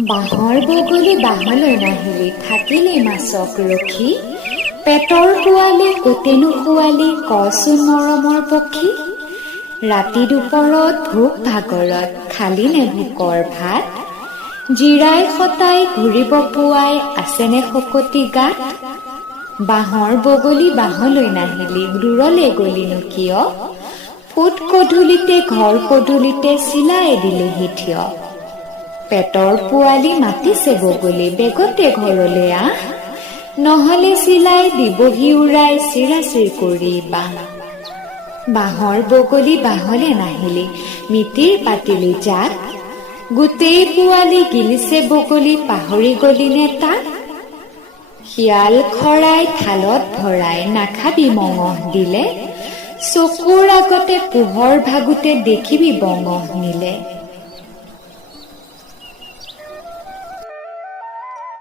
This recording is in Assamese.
বাঁহৰ বগলী বাঁহলৈ নাহিলি, থাকিলে মাছক ৰখি। পেটৰ পোৱালি কতেনো খোৱালি, কচোন মৰমৰ পক্ষী। ৰাতি দুপৰত ভোক ভাগৰত, খালি নে ভোকৰ ভাত। জিৰাই খটাই ঘূৰিব পুৱাই, আছেনে শকতি গাত। বাঁহৰ বগলী বাঁহলৈ নাহিলি, দূৰলে গলিনো কিয়। ফুট কধূলিতে ঘৰ পদূলিতে, চিলাই দিলেহি থিয়। পেটৰ পোৱালি মাতিছে বগলী, বেগতে ঘৰলে আহ। নহলে চিলাই দিবহি উৰাই, চিৰাচিৰ কৰি বাঁহ। বাঁহৰ বগলী বাঁহলে নাহিলি, মিতিৰ পাতিলি যাক। গোটেই পোৱালি গিলিছে বগলী, পাহৰি গলিনে তাক। শিয়াল খৰাই থালত ভৰাই, নাখাবি মঙহ দিলে। চকুৰ আগতে পোহৰ ভাগোতে, দেখিবি বঙহ নিলে।